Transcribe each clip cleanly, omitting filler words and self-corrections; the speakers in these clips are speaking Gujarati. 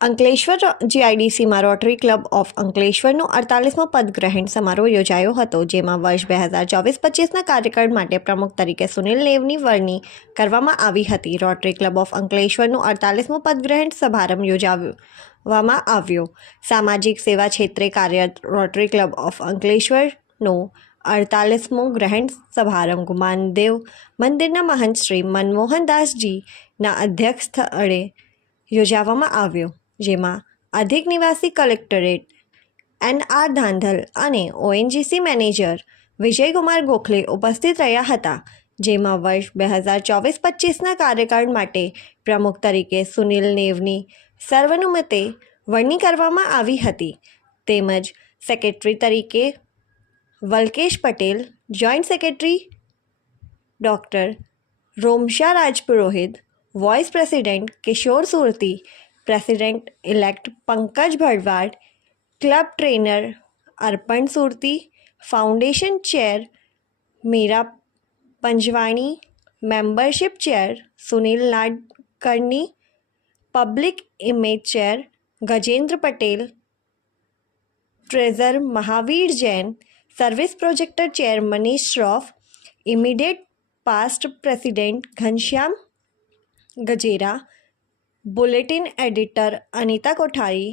અંકલેશ્વર જીઆઈડીસીમાં રોટરી ક્લબ ઓફ અંકલેશ્વરનો 48મો પદગ્રહણ સમારોહ યોજાયો હતો, જેમાં વર્ષ 2024-25ના કાર્યકાળ માટે પ્રમુખ તરીકે સુનિલ નેવની વરણી કરવામાં આવી હતી. રોટરી ક્લબ ઓફ અંકલેશ્વરનો 48મો પદગ્રહણ સમારંભ યોજવામાં આવ્યો. સામાજિક સેવા ક્ષેત્રે કાર્યરત રોટરી ક્લબ ઓફ અંકલેશ્વરનો 48મો ગ્રહણ સમારંભ ગુમાનદેવ મંદિરના મહંત શ્રી મનમોહનદાસજીના અધ્યક્ષ સ્થળે યોજવામાં આવ્યો, જેમાં અધિક નિવાસી કલેક્ટરેટ એન.આર. ધાંધલ અને ઓએનજીસી મેનેજર વિજયકુમાર ગોખલે ઉપસ્થિત રહ્યા હતા. જેમાં વર્ષ 2024-25ના કાર્યકાળ માટે પ્રમુખ તરીકે સુનિલ નેવની સર્વાનુમતે વરણી કરવામાં આવી હતી, તેમજ સેક્રેટરી તરીકે Valkesh Patel, joint secretary doctor Romsha Rajpurohit, vice president Kishor Surti, president elect Pankaj Bharwad, club trainer Arpan Surti, foundation chair Meera Panjwani, membership chair Sunil Nadkarni, public image chair Gajendra Patel, treasurer Mahavir Jain, service projector chair Manish Shroff, immediate past president Ghanshyam Gajera, bulletin editor Anita Kothari,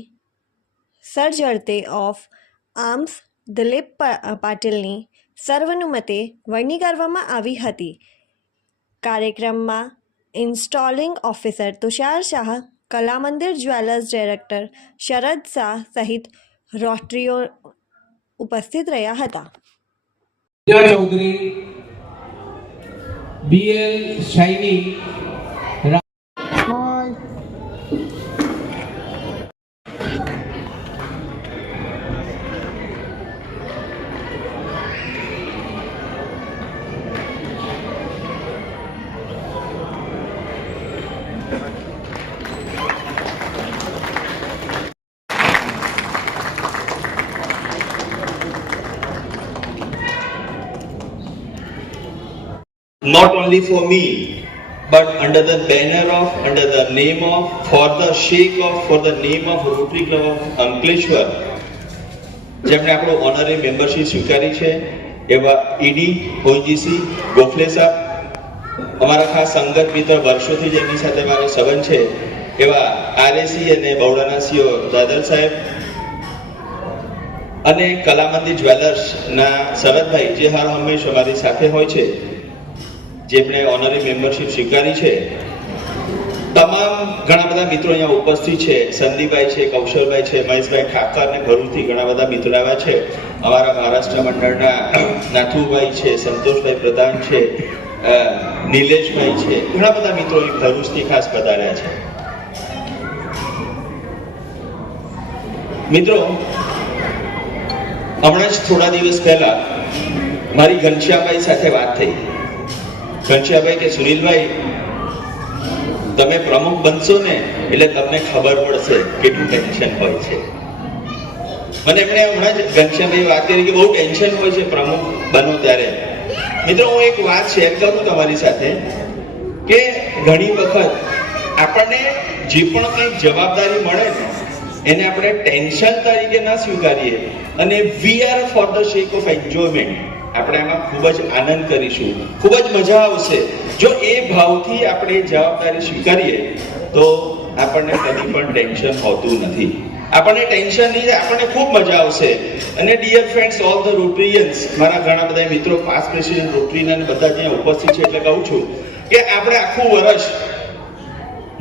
sergeant of arms Dilip પાટીલની સર્વાનુમતે વરણી કરવામાં આવી હતી. કાર્યક્રમમાં installing officer Tushar Shah, Kalamandir jewellers director Sharad Shah સહિત રોટરીઓ ઉપસ્થિત રહ્યા હતા. Chaudhary, BL Saini, not only for me, but under the banner of, under the name of, for the sake of, for the name of Rotary Club of Ankleshwar, જેમણે આપણો ઓનરરી મેમ્બરશિપ સ્વીકારી છે એવા ઈડી ઓએનજીસી ગોખલે સાહેબ, અમારા ખાસ સંગત મિત્ર વર્ષોથી જેમની સાથે મારો સંબંધ છે એવા આરએસી અને બરોડાના સીઓ દાદલ સાહેબ, અને કલામંદિર જ્વેલર્સના શરદભાઈ જે હર હંમેશ અમારી સાથે હોય છે, જેમણે ઓનરી મેમ્બરશિપ સ્વીકારી છે. તમામ ઘણા બધા મિત્રો અહીંયા ઉપસ્થિત છે. સંદીપભાઈ છે, કૌશલભાઈ છે, મહેશભાઈ ઠાકર ને ભરૂચથી ઘણા બધા મિત્રો આવ્યા છે. અમારા મહારાષ્ટ્ર મંડળના નાથુભાઈ છે, સંતોષભાઈ પ્રધાન છે, નિલેશભાઈ છે, ઘણા બધા મિત્રો ભરૂચથી ખાસ પધાર્યા છે. મિત્રો, હમણાં જ થોડા દિવસ પહેલા મારી ઘનશ્યામભાઈ સાથે વાત થઈ. ઘનશ્યામભાઈ કે સુનિલભાઈ, તમે પ્રમુખ બનશો ને એટલે તમને ખબર પડશે કેટલું ટેન્શન હોય છે. મને એમણે હમણાં જ ઘનશ્યામભાઈ વાત કરી કે બહુ ટેન્શન હોય છે પ્રમુખ બનો ત્યારે. મિત્રો, હું એક વાત શેર કરું તમારી સાથે કે ઘણી વખત આપણને જે પણ કંઈ જવાબદારી મળે ને એને આપણે ટેન્શન તરીકે ના સ્વીકારીએ અને we are for the shake of enjoyment, આપણે એમાં ખૂબ જ આનંદ કરીશું, ખૂબ જ મજા આવશે. જો એ ભાવથી આપણે જવાબદારી સ્વીકારીએ તો આપણને કદી પણ ટેન્શન હોતું નથી. આપણને ટેન્શન નહીં, આપણને ખૂબ મજા આવશે. અને ડિયર ફ્રેન્ડ્સ, ઓલ ધ રોટરીયન્સ, મારા ઘણા બધા મિત્રો પાસ્ટ પ્રેસિડેન્ટ રોટરીના બધા ત્યાં ઉપસ્થિત છે, એટલે કહું છું કે આપણે આખું વર્ષ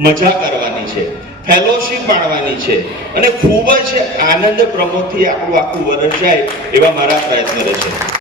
મજા કરવાની છે, ફેલોશિપ માણવાની છે અને ખૂબ જ આનંદ પ્રમોદથી આપણું આખું વર્ષ જાય એવા મારા પ્રયત્નો રહેશે.